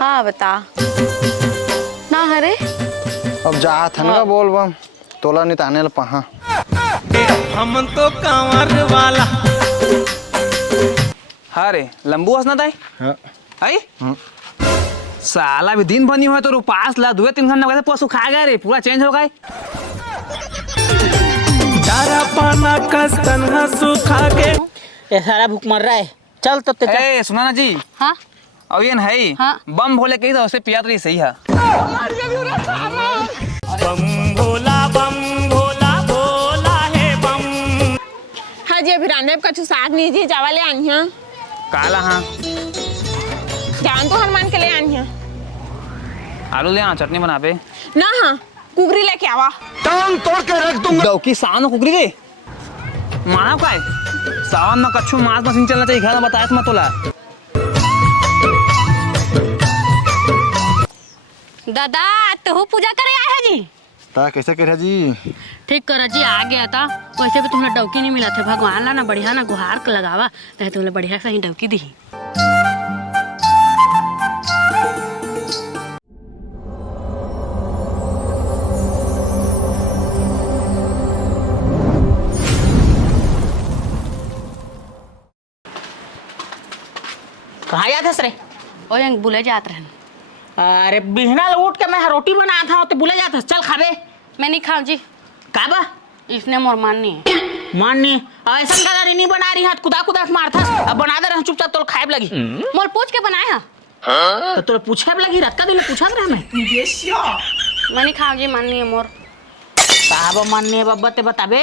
हाँ बता ना हरे। अब जा थनगा बोल बम तोला नहीं ताने ल पहा हम तो कांवर वाला। हाँ रे लंबू हंसना था आई साला भी दिन बनी हुआ तो पास ला 2-3 घंटे वैसे पशु खा गया रे पूरा चेंज हो गए। चारा पाना कस्तन सुखा के ये सारा भूख मर रहा है। चल तो ते ए सुना ना जी। हाँ अब ये है हाँ। बम भोले कही तो उसे पिया तो सही है। बम भोला भोला है बम। हाँ जी अभी रांधे कछु साग नहीं जी जावा ले आनिया काला हाँ जान तो हनुमान के ले आनिया आलू ले चटनी बना पे ना हाँ कुगरी लेके आवा टांग तोड़ के रख दूंगा। दौकी सावन कुकरी रे माना का सावन में कच्छु मांस मशीन चलना चाहिए घर बताया मत तोला। दादा तू पूजा करे आया है जी। ता कैसे करे जी? ठीक कर जी आ गया था वैसे भी तुम्हें डौकी नहीं मिला थे भगवान ला ना बढ़िया ना गुहार के लगावा तो तुम्हें बढ़िया से ही डौकी दी। कहाँ जाते रे? ओ यंग बुले जात रहन। अरे बिहना उठ के मैं रोटी बना था तो बुले जाता चल खाबे। मैं नहीं खाऊं जी। का बा इसने मोर माननी है। माननी ऐसा का नहीं बना रही हाथ कुदा कुदा मारता अब बना दे रहा चुपचाप तो खाए लगी। मोर पूछ के बनाए हाँ। तो तोरे पूछे लगी रात का दिन पूछा रहा मैं नहीं खाऊं जी माननी है मोर। साहब माननी है बब्बा ते बताबे।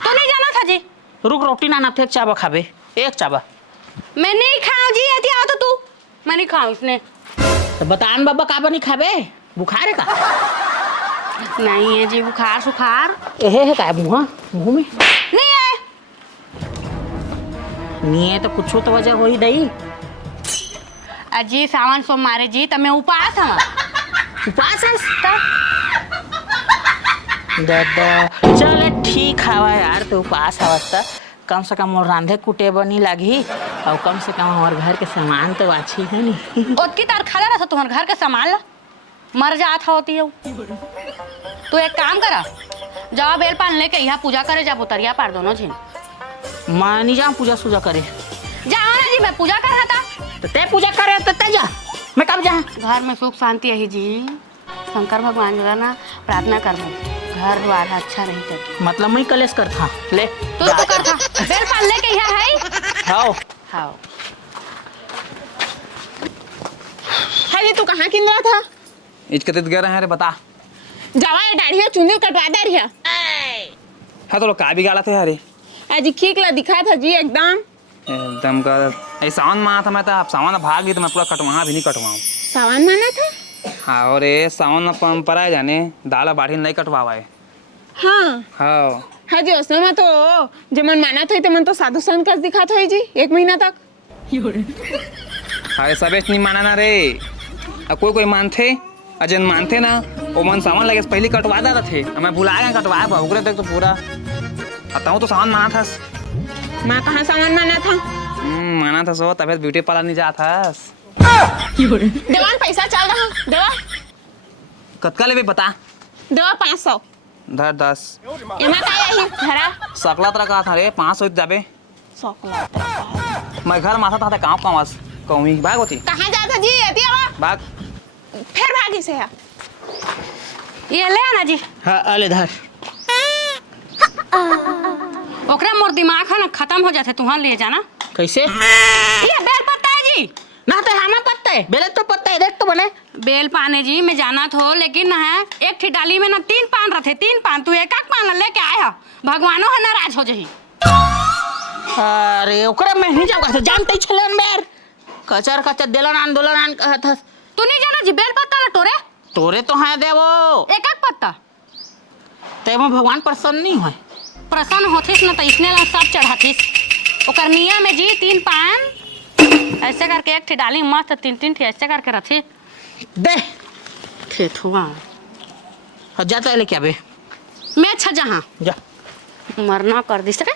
तो नहीं जाना था जी। रुक रोटी ना एक चाबा खाबे एक चाबा। मैं नहीं खाऊं जी ऐसी आओ तो तू। मैं नहीं खाऊं इसने। तो बतान बाबा का नहीं खाबे बुखार है का? नहीं है जी बुखार सुखार है का मुँह मुँह में नहीं है। नहीं है तो कुछ तो वजह हो ही नहीं। अजी सावन सो मारे जी तब मैं उपास हूँ। उपास है दादा चल ठीक हवा यार तो उपास अवस्था कम से कम और रांधे कुटे बनी लगी और कम से कम हमारे घर के सामान तो अच्छी है नहीं। ओतकी तार खा रहा था तुम्हारे घर के सामान ला मर जात होती है। तू एक काम करा जाओ बेल पान लेके यहाँ पूजा करे जा बुतरिया पार दोनों झिन। मैं नहीं जाऊँ पूजा सूजा करे। जाओ ना जी मैं पूजा कर रहा था। तो ते पूजा करे तो ते जा मैं कब जा। घर में सुख शांति है जी शंकर भगवान जो है ना प्रार्थना कर दो घर वाला अच्छा रही तक। मतलब मैं कलेश करता ले तू तो कर था बेल पान लेके यहाँ है। हाँ हाँ हाँ जी तू कहाँ किन रहा था? इचकतित गए रहे बता जावा ये दाढ़ी चुंदी कटवा दे रही है। हाँ तो का भी गाला थे अरे अजी खीक ला दिखा था जी एकदम का ऐसा सावन में था मैं तो सावन भाग गई तो मैं पूरा कटवा भी नहीं कटवाऊँ। सावन माना था। हाँ और ये सावन परंपरा है जाने दाला बाढ़ी नहीं कटवावा है। हाँ हाँ हाँ जी उसमें मैं तो जमन माना था मन तो साधु संत का दिखा था जी 1 महीना तक। अरे सबेच नहीं माना ना रे कोई कोई मानते और जन मानते ना वो मन सावन लगे पहले कटवा देता थे मैं भुला गया कटवाया भागरे देख तो पूरा बताऊँ तो सावन माना था। माँ कहाँ सावन माना था? माना था सो तबियत ब्यूटी पार्लर नहीं जा था। देवान पैसा चल रहा देवा कतका ले बता देवा 500 धर 10 एमा का यही घरा सकला तरह का था रे 500 जाबे सकला मैं घर माथा था गाँव का आवाज कहूँ भाग होती कहाँ जाता जी एती आवा भाग फिर भागी से है। ये ले आना जी। हाँ अले धर ओकरा मोर दिमाग है ना खत्म हो जाते तुहां ले जाना कैसे ये बेल पत्ता है जी ना तो हमें पत्ता है बेले तो पत्ता है देख तो बने बेल पाने जी मैं जाना थो लेकिन ना है एक थी डाली में ना 3 पान रखे 3 पान तू एक पान लेके आया भगवानो है नाराज हो जही। अरे ओकरा मैं नहीं जाऊंगा जानते छलन मेर कचर कचर देलन आंदोलन कहत हस तू नहीं जाना जी बेल पत्ता ला टोरे तोरे तो है देवो एक पत्ता ते में भगवान प्रसन्न नहीं है। प्रसन्न होथिस ना तो इसने ला सब चढ़ाथिस ओकर मियां में जी 3 पान ऐसे करके एक थी डाली मस्त 3 थी ऐसे करके रथी दे ठेठुआ जाता है लेके आबे मैं अच्छा जहाँ जा मरना कर दिस रे।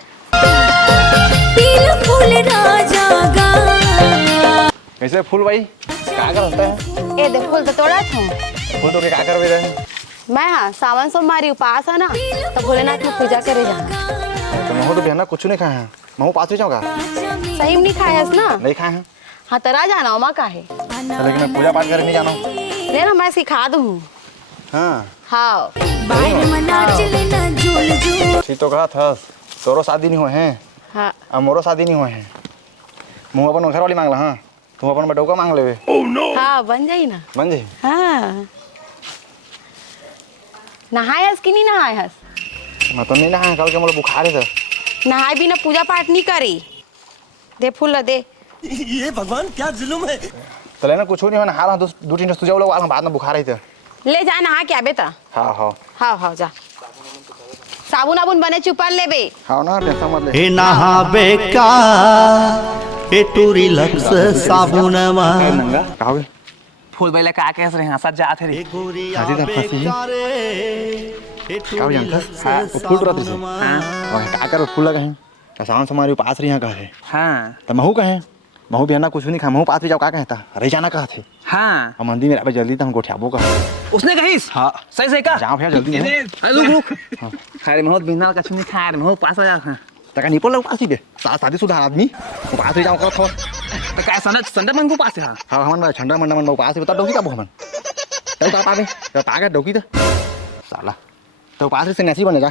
पील फूल राजा गा कैसे फूल भाई क्या करता है? ए देख फूल तो तोड़ा था। फूल तो के क्या कर रहे हैं? मैं हाँ सावन सोमवारी उपास है ना, तो भोलेनाथ की पूजा करे जाना। तो महू तो बहना कुछ नहीं खाए हैं, महू पास भी जाऊँगा। सही में नहीं खाया है ना? नहीं खाए हैं हाँ तरा जाना हो माँ का है। तो लेकिन मैं पूजा पाठ करने नहीं जाना हूँ। ले ना मैं सिखा दूँ। हाँ हाँ ठीक तो कहा था, तोरो शादी नहीं हुए हैं हाँ अब मोरो शादी नहीं हुए हैं। मुँह अपन घर वाली मांगला हाँ, तुम अपन बटौका मांग लेवे। हाँ बन जाई ना। बन जी। हाँ नहाए हस कि नहीं नहाए हस? मैं तो नहीं नहाया, कल के मुझे बुखार है सर। नहाए बिना पूजा पाठ नहीं करी। दे फूल ला दे। ये भगवान क्या जुल्म है। तो लेना कुछ नहीं हो, नहा रहा दो तीन तुझे लोग आ बाद में बुखार आई था। ले जा नहा के आबे ता। हाँ हाँ हाँ हाँ जा। साबुन आबुन बने चुपन ले बे। हाँ ना टेंशन मत ले। हे नहाबे का हे टूरी लक्स साबुन मा नंगा कहाँ गए? फूल बैला का कैसे रहे हंसा जाते रे। शादी था फंसी क्या हो जानता? हाँ वो फूल रहते से और क्या कर फूल लगा है तो सावन समारी पास रही यहाँ का है। हाँ तो महू कहे महू बिहाना कुछ नहीं खा, महू पास भी जाओ क्या कहता रह जाना कहा थे। हाँ और मंदिर में जल्दी तो हम गोठियाबो का। उसने कहीस हाँ सही सही का जाओ भैया जल्दी नहीं रुक खारे बहुत बिना का नहीं खा रहे बहुत पास आ जा तक निपल लोग पास ही बे शादी शुदा आदमी वो पास ही जाओ का थो तो क्या संडे मन को पास है हाँ हमन ठंडा मंडा मन पास ही बता डोकी का हमन तब का पावे तो पागा डोकी तो साला तो पास से नसी बनेगा।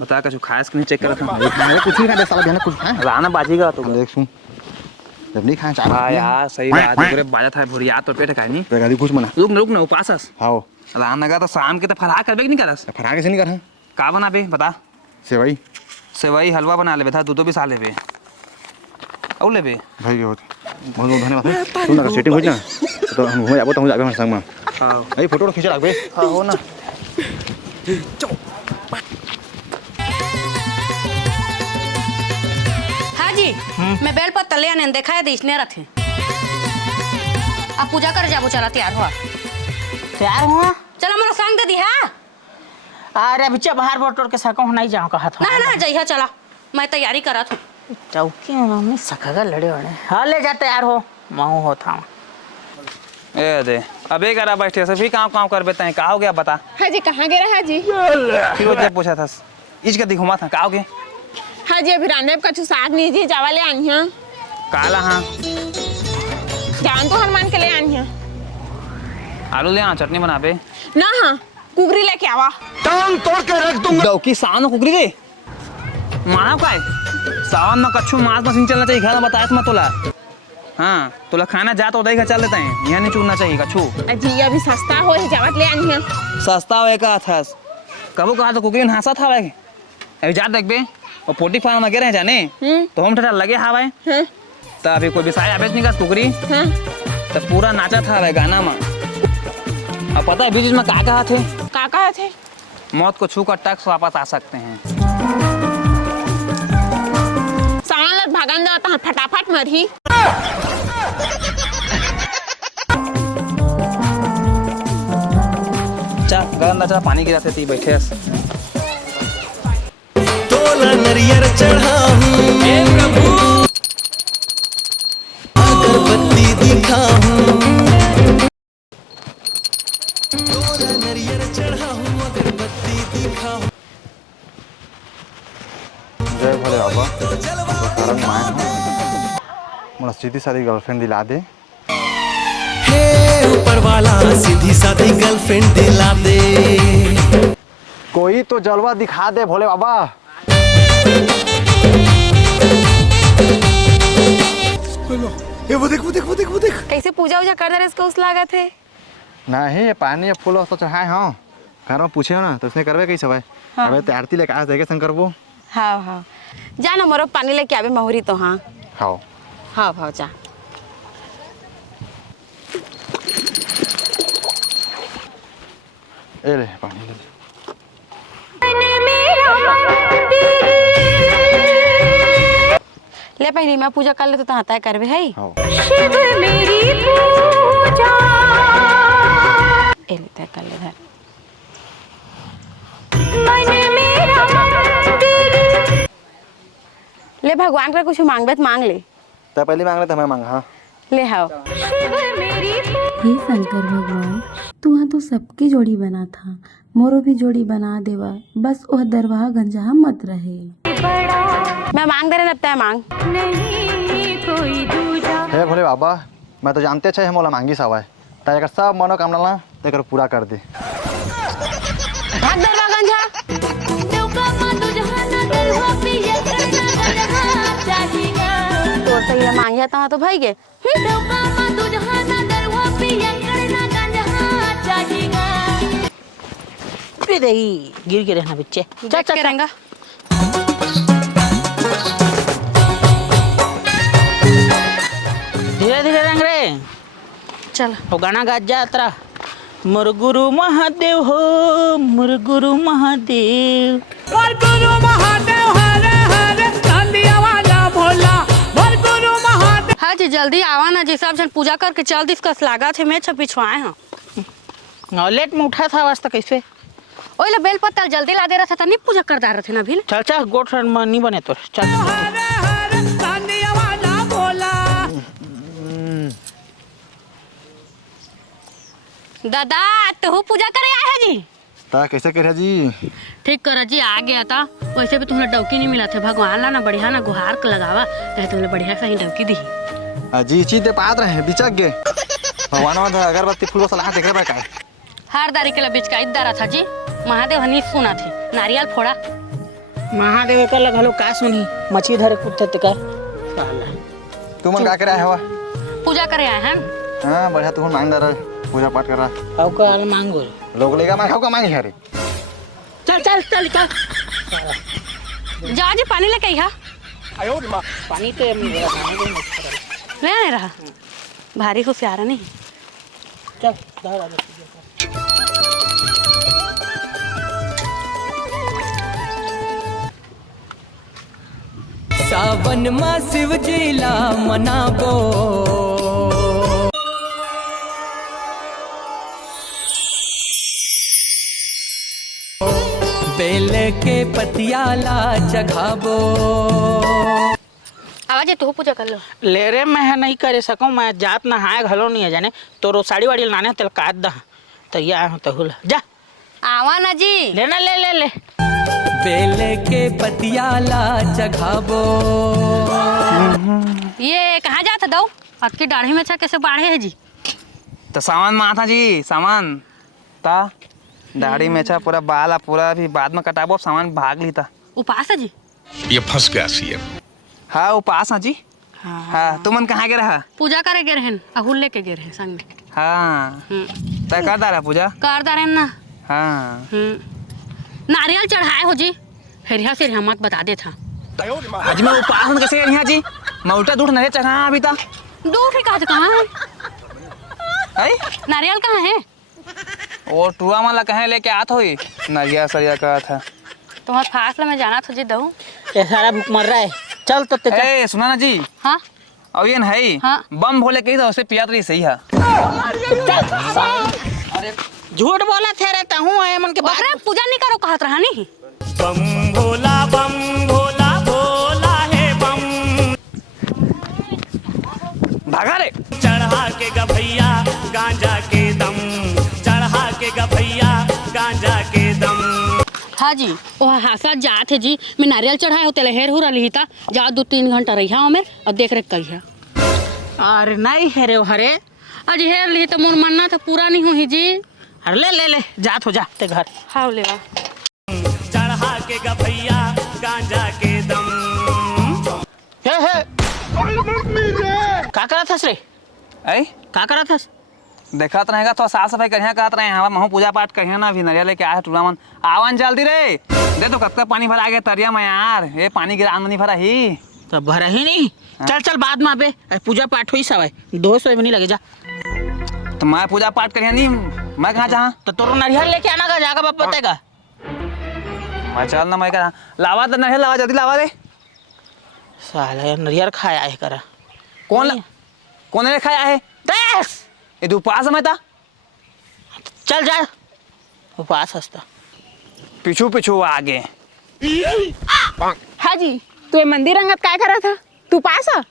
बता कुछ खास नहीं चेक करा था मैं कुछ नहीं खा दे साला बिहाना कुछ खा राना बाजीगा तो देख सुन जब नहीं खाए चाय हाँ यार सही बात है बाजा था भुरिया तो पेट खाई नहीं बेगादी कुछ मना रुक ना उपासस हाँ रान लगा तो शाम के तो फरार करबे कि नहीं करस फरा कैसे नहीं कर हैं का बना बे बता सेवई सेवई हलवा बना लेबे था दूधो भी सा लेबे औ लेबे भाई के होत बहुत बहुत धन्यवाद सुन ना सेटिंग हो जा तो हम घूमे जाबो तो हम जाबे हमारे संग में हां ए फोटो खींच लागबे हां हो ना हाँ जी मैं बेल पत्ता ले आने देखा है इसने रखे। अब पूजा कर जाबो चला तैयार हुआ तैयार हुआ चला मेरा संग दे दी हाँ। अरे बच्चा बाहर बोट के सको नहीं जाऊँ कहा था ना ना जइहा चला मैं तैयारी करा था। चौकी में सकगा लड़े वड़े हाँ ले जा तैयार हो मैं हो था ए दे अबे करा बैठे से भी काम काम कर बेते हैं का हो गया बता हाँ जी कहाँ गए हाँ जी? क्यों जब पूछा था इज के दिखुमा था का हो गया हाँ जी अभी रांधे कछु साग नहीं जी जावा ले आनी है। काला हां जान तो हनुमान के ले आनी है आलू ले आ चटनी बना बे ना। हाँ कुगरी लेके आवा। टांग तोड़ के रख दूंगा। दौकी सावन कुकरी दे माना काय सावन में कछु मांस मशीन चलना चाहिए घर में बताया मैं तोला हाँ तोला खाना जा तो उधर चल लेते हैं यहाँ नहीं चुनना चाहिए कछु जी अभी सस्ता हो है जावत ले आनी है। सस्ता होए का था कबो कहा तो कुकरी हंसा था भाई अभी जा देख बे और 45 में गिरे जाने तो हम ठहर लगे हाँ भाई तो अभी कोई विषय आवेश नहीं का कुकरी तो पूरा नाचा था भाई गाना में अब पता है बीच में क्या कहा थे का कहा थे? मौत को छू कर टैक्स वापस आ सकते हैं सावन लग भागन जाता है फटाफट मरी। चल गंदा चल पानी गिराते थी बैठे तोला नरियर चढ़ाऊं हे प्रभु अगरबत्ती दिखाऊं तोला नरियर चढ़ाऊं अगरबत्ती दिखाऊं जय भोले बाबा कारण माए मोला सीधी सादी गर्लफ्रेंड दिला दे। हे ऊपर वाला सीधी सादी गर्लफ्रेंड दिला दे। कोई तो जलवा दिखा दे भोले बाबा। वो देख कैसे पूजा उजा कर दे रहे इसको उस लागत है। नहीं ये पानी या फूल तो चढ़ाए हाँ घर में पूछे हो ना तो उसने करवे कैसे भाई हाँ। अबे आरती लेके आज देखे संग करबो। हाँ हाँ जा ना मोरो पानी लेके आवे महुरी तो हाँ हाँ हाँ भाव जा। ए ले पानी ले ले पहली मैं पूजा कर ले तो तहाँ तय करवे है। हाँ ए ले तय कर ले धर ले भगवान का कुछ मांगबे तो मांग ले। तो पहले मांग ले तो मैं मांगा हाँ ले आओ। हे शंकर भगवान, तू हाँ तो सबकी जोड़ी बना था, मोरो भी जोड़ी बना देवा, बस वह दरवाहा गंजा मत रहे। मैं मांग दे रहे लगता है मांग। हे भोले बाबा, मैं तो जानते छे मोला मांगी सवाय ताकर सब मनोकामना ला तेकर पूरा कर दे। भाग दरवा गंजा। तो सही है मांगिया था तो भाई गे। गिर के रहना बच्चे। चल चल रहेगा। धीरे धीरे रंग रे। चल वो गाना गा जा तरा। मोर गुरु महादेव हो, मोर गुरु महादेव। और गुरु महादेव हरे हरे चांदिया वाला भोला, और गुरु महादेव। हाँ जी जल्दी आवा ना जी, सब जन पूजा करके चल दिस लागा थे मैं पिछवाए हाँ। लेट में उठा था वास्ता कैसे? ओए ले बेल पत्ता जल्दी ला दे रहा था नहीं पूजा कर दा रहे थे ना भी। चल चल गोट नहीं बने तो चल। हरे हरे चांदिया वाला भोला। दादा तू पूजा करे आए है जी? ता कैसे करे जी? ठीक कर जी, आ गया था। वैसे भी तुम्हें डौकी नहीं मिला थे, भगवान ला ना बढ़िया ना गुहार के लगावा तो तुम्हें बढ़िया सा ही डौकी दी। जी चीज पात रहे बिचक गे भगवान अगरबत्ती फूल सलाह देख रहे का हर दारी के लिए बिचका इदारा था जी। महादेव हनी सुना थे नारियल फोड़ा। महादेव का लगलो का सुनी मछली धरे कुत्ते तकर साला। तू मन का करे आया हवा? पूजा करे आए हैं। हां बढ़िया तू मांग दर पूजा पाठ कर रहा। अब का मांगो लोग लेगा मांग का मांगी हरे। चल चल चल चल जा जी पानी लेके आई। पानी तो ले आने रहा भारी होशियार नहीं। चल सावन मा शिव जिला मनाबो, बेल के पतियाला चघाबो। आवाज तू पूजा कर लो। ले रे मैं नहीं करे सकूं, मैं जात ना हाय घलो नहीं है जाने तो रो साड़ी वाड़ी लाने तेल काट दा तो ये आया तो हुला जा आवा ना जी। लेना ले ले ले। बेल के पतियाला चघाबो। ये कहाँ जाता दो आपकी दाढ़ी में कैसे बाढ़े है जी? तो सामान में आता जी सामान ता दाढ़ी में पूरा बाल पूरा भी बाद में कटाबो सामान भाग ली था। उपास है जी? ये फंस गया सीएम। हाँ उपास हाँ जी। हाँ तुमन कहाँ गे रहा? पूजा करे गे रहन अहुल लेके गे रहे संग में। हाँ तय कर दा रहा पूजा? कर दा रहन ना। हाँ नारियल चढ़ाए हो जी। हेरिया से मत बता दे था। आज मैं उपास में कैसे यहाँ जी? मैं उल्टा दूध नहीं चढ़ा अभी तक। दूध ही कहाँ है? नारियल कहाँ है? और टुआ माला कहे लेके आत होई नरिया सरिया का था। तुम्हारे फासला में जाना था जी दऊ। ये सारा भूख मर रहा है चल तो ते ए सुना ना जी। हाँ और ये है हाँ। बम भोले कही तो उसे पिया रही सही है। झूठ बोला थे रे तहूं है मन के बाहर। अरे पूजा नहीं करो कहत रहा नहीं। बम भोला भोला है बम। भागा रे चढ़ा के गभैया गांजा के दम, चढ़ा के गभैया गांजा के दम। हाँ जी वो हासा जात है जी। मैं नारियल चढ़ाए होते लहर हो रही था जा 2-3 घंटा रही है उमेर और देख रेख कही है। अरे नहीं है रे हरे आज हेर ली तो मोर मन्ना था पूरा नहीं हुई जी। अरे ले ले ले जात हो जा ते घर। हाँ ले चढ़ा के गभैया गांजा के दम। हे का करा था रे? ऐ का करा था? देखा तो रहेगा तो साफ सफाई करिया कहत रहे हवा महू पूजा पाठ करिया ना अभी नरिया लेके आए टूरा मन आवन जल्दी रे दे तो कब पानी भरा गया तरिया में यार ये पानी गिरा नहीं भरा ही तो भरा ही नहीं। चल चल बाद में आबे पूजा पाठ हुई सवाई 200 भी नहीं लगे जा। तो मैं पूजा पाठ करिया नहीं मैं कहाँ जहाँ तो तोरो नारियल लेके आना का जागा बाप बताएगा। मैं चल ना मैं कहा लावा तो नारियल लावा जल्दी लावा दे। साला नारियल खाया है करा कौन ने खाया है? दस ये तू पास में था चल जा उपास हंसता पीछू पीछू आगे। हाँ जी तू ये मंदिर रंगत काय करा था? तू पास है?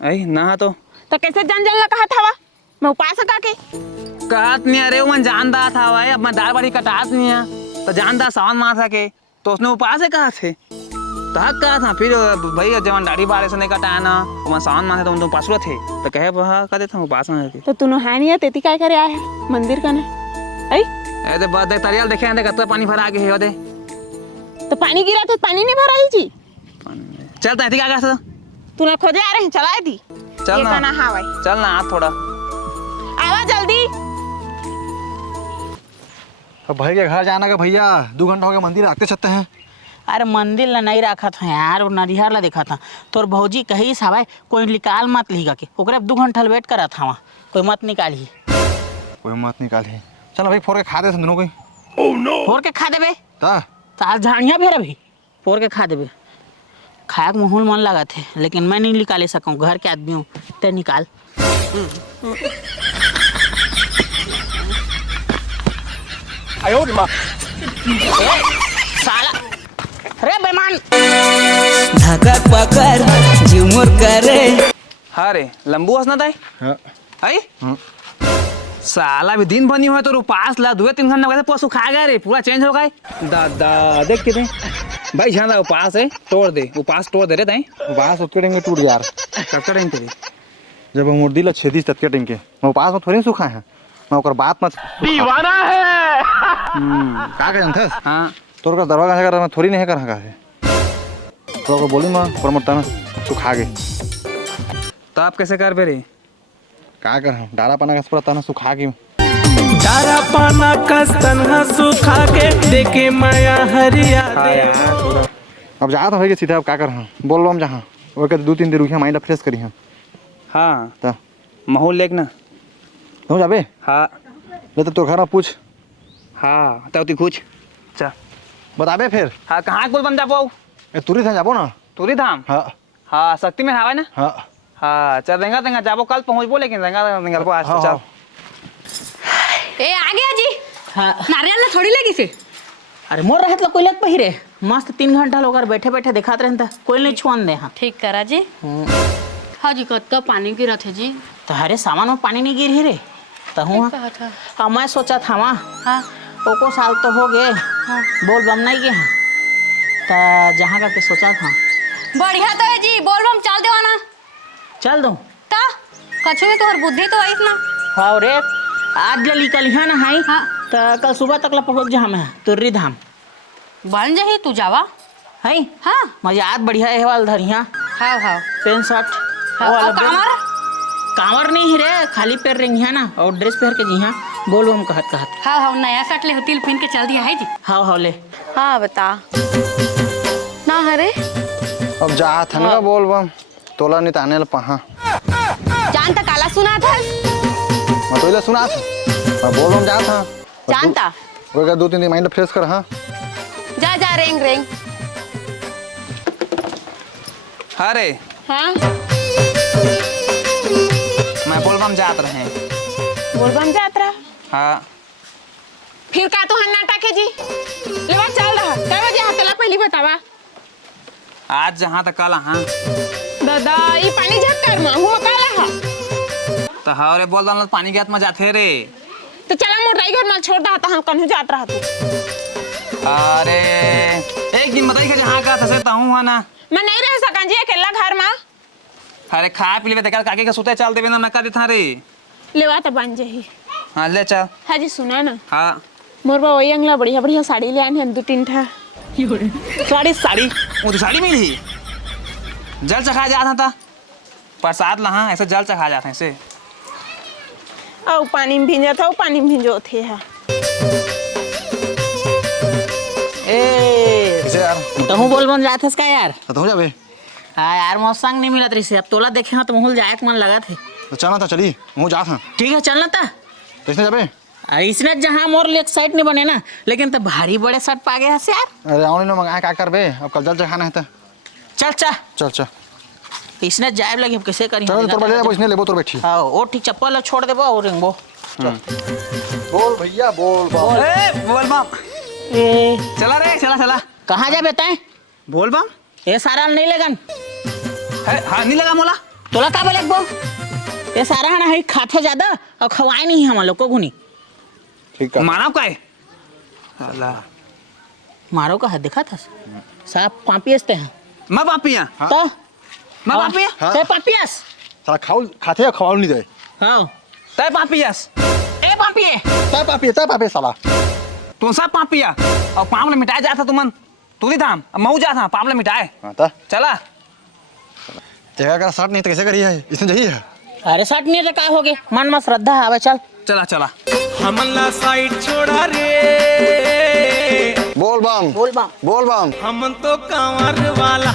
ऐ ना तो तो कैसे जान जल कहा था वा मैं उपास का के कहत नहीं अरे मन जानदा था भाई अब मैं दाल बाड़ी कटात नहीं है तो जानदा सावन मार सके तो उसने उपास है कहा थे तो हक कहा था फिर भाई जब दाढ़ी बारे से नहीं कटाया ना वो मैं सावन मार तो तुम पासुआ थे तो कहे कह देता हूँ उपास में तो तू है नहीं है तेती काय करे आया है मंदिर का ना आई ऐसे बस देख तरियल देखे हैं कितना पानी भरा के है दे तो पानी गिरा तो पानी नहीं भरा ही जी चलता है क्या कर तू ना खोजे आ रहे हैं चलाए दी चल ना हाँ भाई चल ना हाथ थोड़ा आवा जल्दी। अब भाई के घर जाना का भैया 2 घंटा हो गया मंदिर आते चलते हैं। अरे मंदिर ला नहीं रखा था यार, वो नरिहर ला देखा था तोर भौजी कही साहब कोई निकाल मत ली के ओकरे 2 घंटा वेट करा था वहाँ कोई मत निकाली कोई मत निकाली। चल भाई फोड़ के खा दे दोनों कोई। फोड़ के खा देबे ता आज झाड़ियाँ फेर अभी फोड़ के खा देबे। खाए मुँह मन लगा थे लेकिन मैं नहीं निकाले सकूँ, घर के आदमी हूँ ते निकाल। साला रे बेमान धक्का पकड़ झुमुर करे। हाँ रे लंबू हंसना था हाँ। आई साला भी दिन बनी हुआ तो उपास ला 2-3 घंटा कैसे पशु खा गया रे, पूरा चेंज हो गए दादा देख के भाई झाना उपास है तोड़ दे, उपास तोड़ दे रे ताई उपास उसके टाइम के टूट यार कब टाइम तेरी जब हम मुर्दी ला छेदी तब के टाइम के मैं उपास में थोड़ी सुखा है मैं ओकर बात मत दीवाना है। का कहन थे हाँ तोर का दरवाजा है कर मैं थोड़ी नहीं कर का है तो को बोली मैं प्रमोटर सुखा गए तो आप कैसे कर बे रे का कर डारा पाना का पड़ता ना सुखा के दारा पाना का तन्हा सुखा के देखे माया हरिया अब जा तो भाई के सीधा अब का कर बोल लो हम जहाँ वो कहते 2-3 दिन रुकिया माइंड फ्रेश करी हम हाँ ता माहौल लेक ना तुम जाबे हाँ ले तो घर में पूछ हाँ तब तू कुछ चल बताबे फिर हाँ कहाँ कुल बन जाबो ए तुरी था जाबो ना तूरी धाम हाँ हाँ शक्ति में हवा ना हाँ हाँ चल देंगा देंगा जाबो कल पहुँचबो लेकिन देंगा को आज हाँ, चल हाँ। ए आ गया जी। हाँ नारियल ने थोड़ी लगी से अरे मोर रहत ला कोई लग पहिरे मस्त 3 घंटा लोग बैठे बैठे दिखाते रहता कोई नहीं छुअन दे। हाँ ठीक करा जी। हाँ जी कद पानी गिरा थे जी तो हरे सामान में पानी नहीं गिर ही रे तो हूँ कहा था। हाँ मैं सोचा था वहाँ हाँ ओको साल तो हो गए हाँ बोल बम नहीं गए तो जहाँ करके सोचा था बढ़िया तो है जी बोल बम चल देवाना चल दो ता कछु में तोहर बुद्धि तो आई ना। हाँ रे आज ले निकल यहाँ ना हाई हाँ तो कल सुबह तक ला पहुँच जा मैं तुर्री धाम बन जाही तू जावा। है हाँ मजा आज बढ़िया है वाल धरिया हाँ हाँ पेन शर्ट और कामर कांवर नहीं रे खाली पैर रेंगिया ना और ड्रेस पहन के जिहा बोल बम कहत कहत। हाँ हाँ नया शर्ट ले तिल पहन के चल दिया है जी। हाँ हाँ ले हाँ बता ना हरे अब जा थनगा बोल बम तोला नहीं ताने पहा जानता काला सुना था मैं तो इला सुना था मैं बोल बम जा था जानता वो का 2-3 दिन माइंड फ्रेश कर। हाँ जा जा रेंग रेंग। हाँ रे हाँ मैं बोलबम जात रहे बोल बम जात रहा हाँ फिर का तो हन्नाटा के जी लेवा चल रहा क्या बजे हाथ ला पहली बतावा आज जहाँ तक कल हाँ दादा ये पानी झक्कर में हुआ काला हा तो हाँ रे बोल दल पानी के में जाते रे तो चला मोर ड्राइवर में छोड़ दा तो हम कन्हू जात रहा तू। अरे एक दिन बताई जहाँ का था तहूँ है ना मैं नहीं रह सका जी अकेला घर में। अरे खा पी ले देखा काके के सुते चल देवे ना मैं कर देता रे लेवा तो बन जाही। हाँ ले चल हाँ जी सुना ना हाँ मोर बा वही अंगला बढ़िया बढ़िया साड़ी ले आन हैं 2-3 ठा साड़ी वो तो साड़ी मिली जल चखा जाता था प्रसाद ला ऐसे जल चखा जाते हैं ऐसे और पानी में भिंजा था पानी में भिंजो थे। हाँ ए कैसे यार तहूँ बोल बम जाते इसका यार तो जाबे हाँ यार मौत संग नहीं मिला रही से अब तोला देखे हाँ तो महल जाए मन लगा थे तो चलना था चली वो जा था ठीक है चलना था कैसे जाबे इसने जहाँ मोर लेक साइड नहीं बने ना लेकिन तो भारी बड़े शर्ट पा गया से यार। अरे ऑनलाइन मंगाए का करबे अब कल जल चखाना है तो चल चल चल चल इसने जाए लगे हम कैसे करी चल तोर ले इसने लेबो तोर बैठी हाँ वो ठीक चप्पल छोड़ देबो और रिंगबो बोल भैया बोल बम बोल बम ए चला रे चला चला कहाँ जा बेटा बोल बम ये सारा नहीं लगन हाँ नहीं लगा मोला तोला का बोले बो ये सारा है ना है खाते ज्यादा और खवाए नहीं हम लोग को घुनी ठीक है मानव का है साला मारो का है देखा था साहब पापियस ते हैं मैं पापिया तो मैं पापिया हाँ। ते पापियस साला खाओ खाते या खवाओ नहीं दे हाँ तय पापियस ए पापिये ता पापी साला तुम सब पापिया और पापले मिटाए जाता तुमन तू नहीं था मऊ जा था पापले मिटाए हां ता चला जगह का शर्ट नहीं तो कैसे करी है इसने जही है अरे सट नहीं तो का हो गए मन में श्रद्धा आवे चल चला चला हमला साइड छोड़ा रे बोल बम बोल बा बोल बम हम तो कांवर वाला